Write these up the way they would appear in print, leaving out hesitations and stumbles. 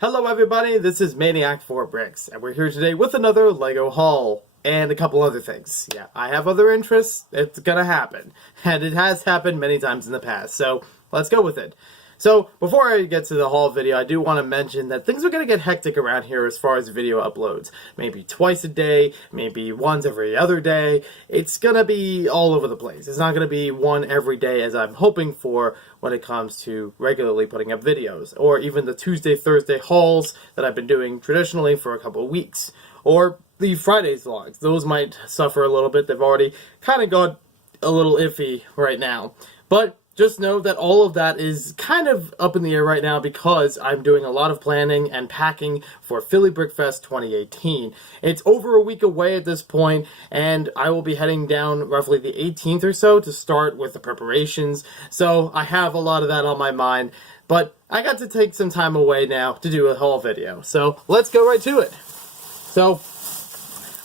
Hello everybody, this is Maniac 4 Bricks, and we're here today with another LEGO haul, and a couple other things. Yeah, I have other interests, it's gonna happen, and it has happened many times in the past, so let's go with it. So, before I get to the haul video, I do want to mention that things are going to get hectic around here as far as video uploads. Maybe twice a day, maybe once every other day. It's going to be all over the place. It's not going to be one every day as I'm hoping for when it comes to regularly putting up videos. Or even the Tuesday, Thursday hauls that I've been doing traditionally for a couple of weeks. Or the Fridays vlogs. Those might suffer a little bit. They've already kind of gone a little iffy right now. But just know that all of that is kind of up in the air right now because I'm doing a lot of planning and packing for Philly Brickfest 2018. It's over a week away at this point, and I will be heading down roughly the 18th or so to start with the preparations. So I have a lot of that on my mind, but I got to take some time away now to do a haul video. So let's go right to it. So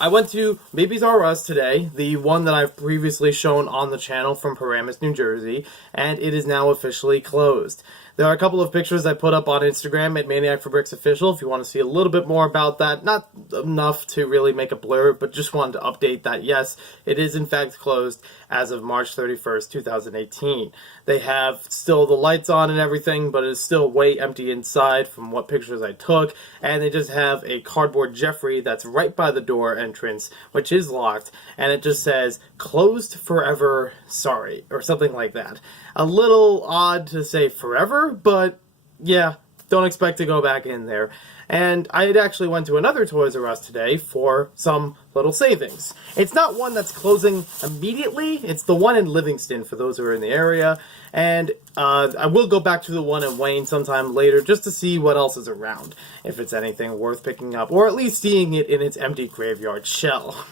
I went to ToysRUs today, the one that I've previously shown on the channel from Paramus, New Jersey, and it is now officially closed. There are a couple of pictures I put up on Instagram at Maniac for Bricks Official if you want to see a little bit more about that. Not enough to really make a blur, but just wanted to update that yes, it is in fact closed as of March 31st, 2018. They have still the lights on and everything, but it's still way empty inside from what pictures I took, and they just have a cardboard Jeffrey that's right by the door entrance, which is locked, and it just says, "Closed forever, sorry," or something like that. A little odd to say forever, but yeah, don't expect to go back in there. And I had actually went to another ToysRUs today for some little savings. It's not one that's closing immediately, it's the one in Livingston for those who are in the area. And I will go back to the one in Wayne sometime later just to see what else is around, if it's anything worth picking up, or at least seeing it in its empty graveyard shell.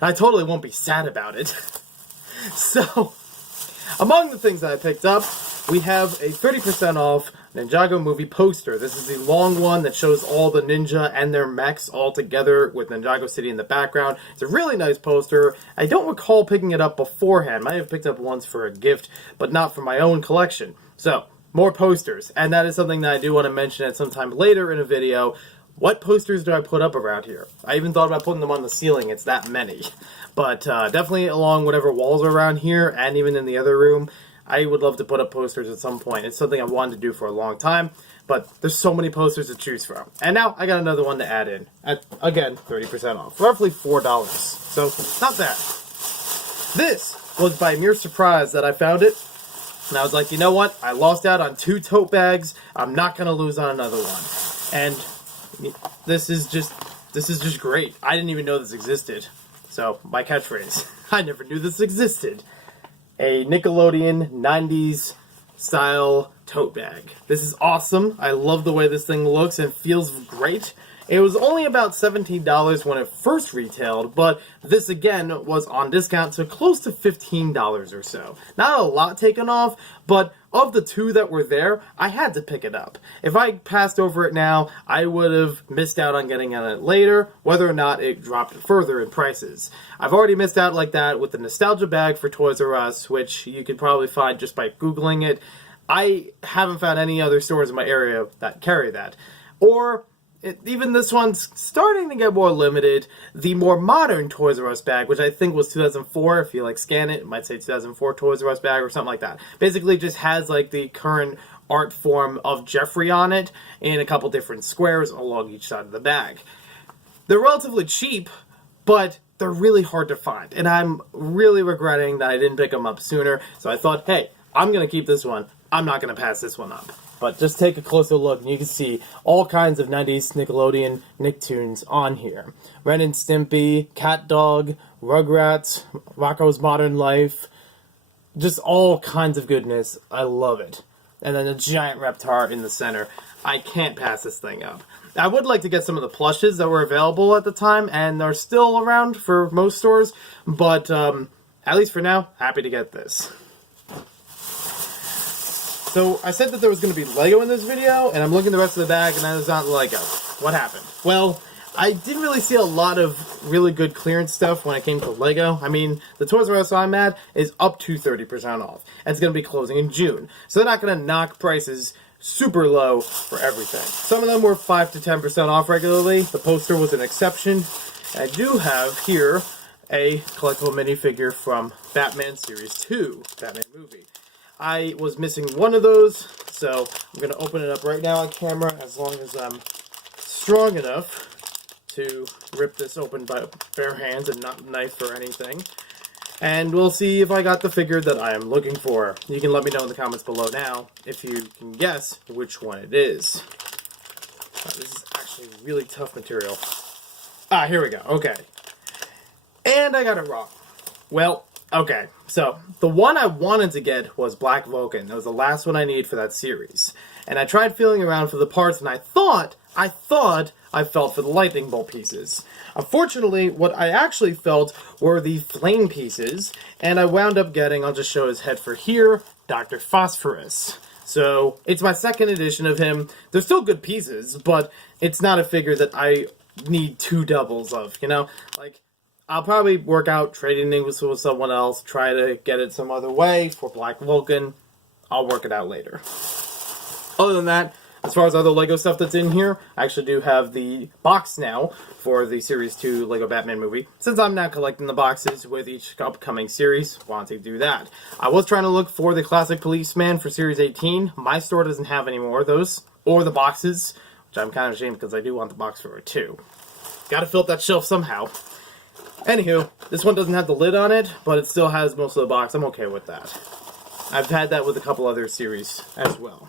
I totally won't be sad about it. So, among the things that I picked up, we have a 30% off Ninjago movie poster. This is the long one that shows all the ninja and their mechs all together with Ninjago City in the background. It's a really nice poster. I don't recall picking it up beforehand. I might have picked up once for a gift, but not for my own collection. So, more posters. And that is something that I do want to mention at some time later in a video. What posters do I put up around here? I even thought about putting them on the ceiling. It's that many. But definitely along whatever walls are around here and even in the other room, I would love to put up posters at some point. It's something I've wanted to do for a long time, but there's so many posters to choose from. And now I got another one to add in. At, again, 30% off. Roughly $4. So, not bad. This was by mere surprise that I found it. And I was like, you know what? I lost out on 2 tote bags. I'm not going to lose on another one. And this is just great. I didn't even know this existed. So, my catchphrase. I never knew this existed. A Nickelodeon 90s style tote bag. This is awesome. I love the way this thing looks and feels great. It was only about $17 when it first retailed, but this again was on discount, so close to $15 or so. Not a lot taken off, but of the 2 that were there, I had to pick it up. If I passed over it now, I would have missed out on getting on it later, whether or not it dropped further in prices. I've already missed out like that with the nostalgia bag for ToysRUs, which you could probably find just by Googling it. I haven't found any other stores in my area that carry that. Or even this one's starting to get more limited. The more modern ToysRUs bag, which I think was 2004, if you like scan it, it might say 2004 ToysRUs bag or something like that. Basically just has like the current art form of Jeffrey on it in a couple different squares along each side of the bag. They're relatively cheap, but they're really hard to find. And I'm really regretting that I didn't pick them up sooner. So I thought, hey, I'm going to keep this one. I'm not going to pass this one up. But just take a closer look and you can see all kinds of 90s Nickelodeon Nicktoons on here. Ren and Stimpy, Cat Dog, Rugrats, Rocko's Modern Life. Just all kinds of goodness. I love it. And then a giant Reptar in the center. I can't pass this thing up. I would like to get some of the plushes that were available at the time, and they're still around for most stores. But at least for now, happy to get this. So, I said that there was going to be Lego in this video, and I'm looking at the rest of the bag, and there's not Lego. What happened? Well, I didn't really see a lot of really good clearance stuff when it came to Lego. I mean, the ToysRUs I'm at is up to 30% off, and it's going to be closing in June. So they're not going to knock prices super low for everything. Some of them were 5 to 10% off regularly. The poster was an exception. I do have here a collectible minifigure from Batman Series 2, Batman movie. I was missing one of those, so I'm going to open it up right now on camera as long as I'm strong enough to rip this open by bare hands and not knife or anything. And we'll see if I got the figure that I am looking for. You can let me know in the comments below now if you can guess which one it is. This is actually really tough material. Ah, here we go. Okay. And I got it wrong. Well, okay. So, the one I wanted to get was Black Vulcan. That was the last one I need for that series. And I tried feeling around for the parts, and I thought I felt for the lightning bolt pieces. Unfortunately, what I actually felt were the flame pieces, and I wound up getting, I'll just show his head for here, Dr. Phosphorus. So, it's my second edition of him. They're still good pieces, but it's not a figure that I need two doubles of, you know? Like, I'll probably work out trading it with someone else, try to get it some other way for Black Vulcan. I'll work it out later. Other than that, as far as other LEGO stuff that's in here, I actually do have the box now for the Series 2 LEGO Batman movie. Since I'm not collecting the boxes with each upcoming series, wanted to do that. I was trying to look for the Classic Policeman for Series 18. My store doesn't have any more of those, or the boxes, which I'm kind of ashamed because I do want the box for it too. Gotta fill up that shelf somehow. Anywho, this one doesn't have the lid on it, but it still has most of the box. I'm okay with that. I've had that with a couple other series as well.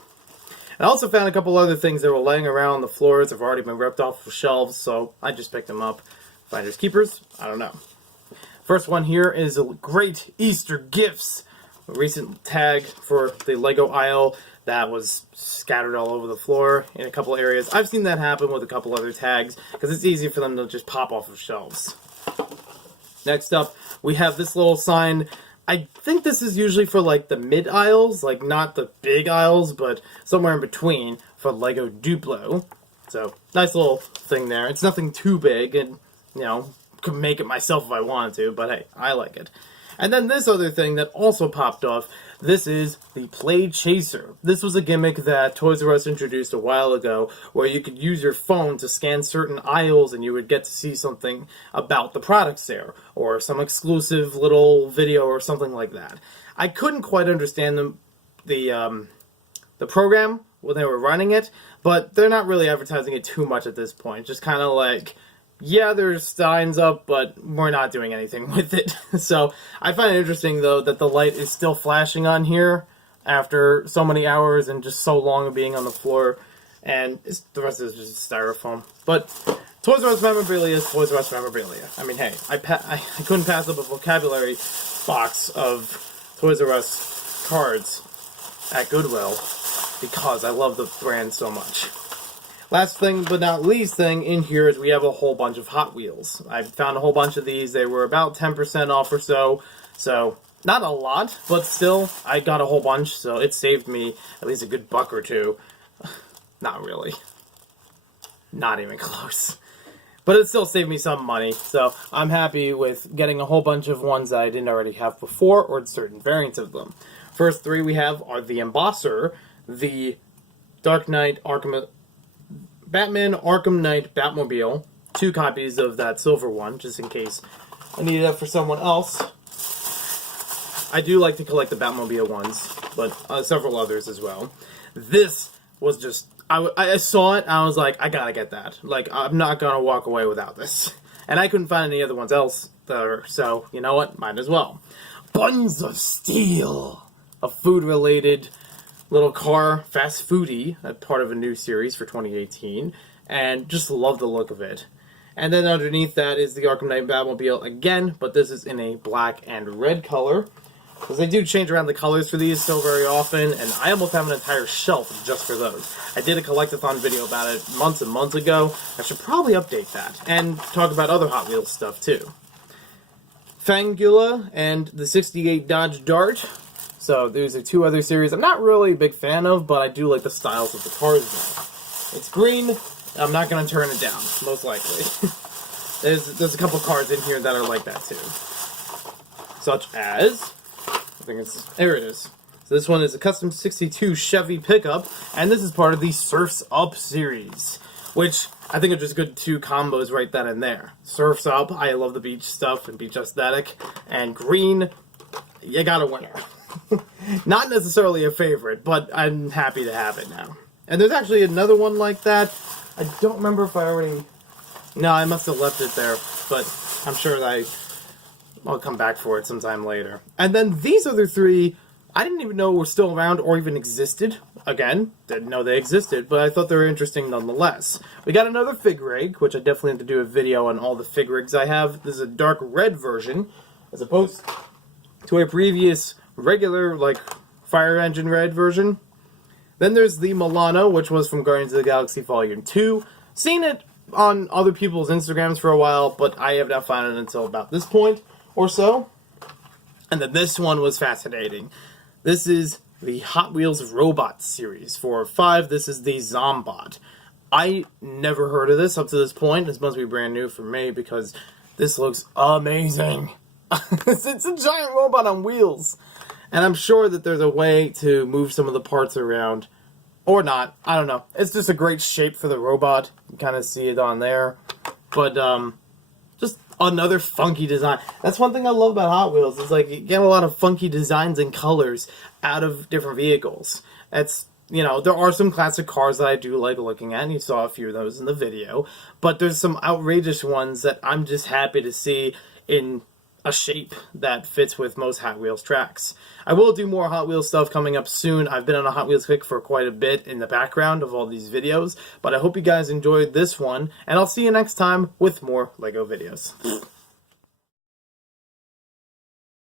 I also found a couple other things that were laying around on the floors. They've already been ripped off of shelves, so I just picked them up. Finders keepers? I don't know. First one here is a great Easter gifts. A recent tag for the LEGO aisle that was scattered all over the floor in a couple areas. I've seen that happen with a couple other tags, because it's easy for them to just pop off of shelves. Next up, we have this little sign. I think this is usually for, like, the mid-aisles, like, not the big aisles, but somewhere in between for LEGO Duplo. So, nice little thing there. It's nothing too big, and, you know, could make it myself if I wanted to, but hey, I like it. And then this other thing that also popped off, this is the Play Chaser. This was a gimmick that ToysRUs introduced a while ago, where you could use your phone to scan certain aisles and you would get to see something about the products there, or some exclusive little video or something like that. I couldn't quite understand the program when they were running it, but they're not really advertising it too much at this point. Just kind of like, yeah, there's signs up, but we're not doing anything with it. So, I find it interesting, though, that the light is still flashing on here after so many hours and just so long of being on the floor. And the rest is just styrofoam. But Toys R Us memorabilia is Toys R Us memorabilia. I mean, hey, I couldn't pass up a vocabulary box of Toys R Us cards at Goodwill because I love the brand so much. Last thing, but not least thing, in here is we have a whole bunch of Hot Wheels. I found a whole bunch of these. They were about 10% off or so. So, not a lot, but still, I got a whole bunch, so it saved me at least a good buck or two. Not really. Not even close. But it still saved me some money, so I'm happy with getting a whole bunch of ones that I didn't already have before, or certain variants of them. First three we have are the Embosser, the Dark Knight Batman Arkham Knight Batmobile, 2 copies of that silver one, just in case I need it for someone else. I do like to collect the Batmobile ones, but several others as well. This was just, I saw it, and I was like, I gotta get that. Like, I'm not gonna walk away without this. And I couldn't find any other ones else, so, you know what, might as well. Buns of Steel, a food-related little car, fast foodie, part of a new series for 2018, and just love the look of it. And then underneath that is the Arkham Knight Batmobile again, but this is in a black and red color, because they do change around the colors for these so very often, and I almost have an entire shelf just for those. I did a collectathon video about it months and months ago. I should probably update that, and talk about other Hot Wheels stuff too. Fangula and the 68 Dodge Dart. So, there's 2 other series I'm not really a big fan of, but I do like the styles of the cars now. It's green. I'm not going to turn it down, most likely. there's a couple cars in here that are like that, too. Such as, there it is. So this one is a custom 62 Chevy pickup, and this is part of the Surfs Up series, which I think are just good two combos right then and there. Surfs Up, I love the beach stuff and beach aesthetic, and green, you got a winner. Not necessarily a favorite, but I'm happy to have it now. And there's actually another one like that. I don't remember if I already... No, I must have left it there, but I'm sure that I'll come back for it sometime later. And then these other three, I didn't even know were still around or even existed. Again, didn't know they existed, but I thought they were interesting nonetheless. We got another fig rig, which I definitely have to do a video on all the fig rigs I have. This is a dark red version, as opposed to a previous regular, like, fire engine red version. Then there's the Milano, which was from Guardians of the Galaxy Volume 2. Seen it on other people's Instagrams for a while, but I have not found it until about this point or so. And then this one was fascinating. This is the Hot Wheels Robot series. 4 of 5, this is the Zombot. I never heard of this up to this point. This must be brand new for me because this looks amazing. It's a giant robot on wheels. And I'm sure that there's a way to move some of the parts around. Or not. I don't know. It's just a great shape for the robot. You can kind of see it on there. But, just another funky design. That's one thing I love about Hot Wheels. Is like, you get a lot of funky designs and colors out of different vehicles. That's, you know, there are some classic cars that I do like looking at, and you saw a few of those in the video. But there's some outrageous ones that I'm just happy to see in a shape that fits with most Hot Wheels tracks. I will do more Hot Wheels stuff coming up soon. I've been on a Hot Wheels kick for quite a bit in the background of all these videos, but I hope you guys enjoyed this one, and I'll see you next time with more LEGO videos.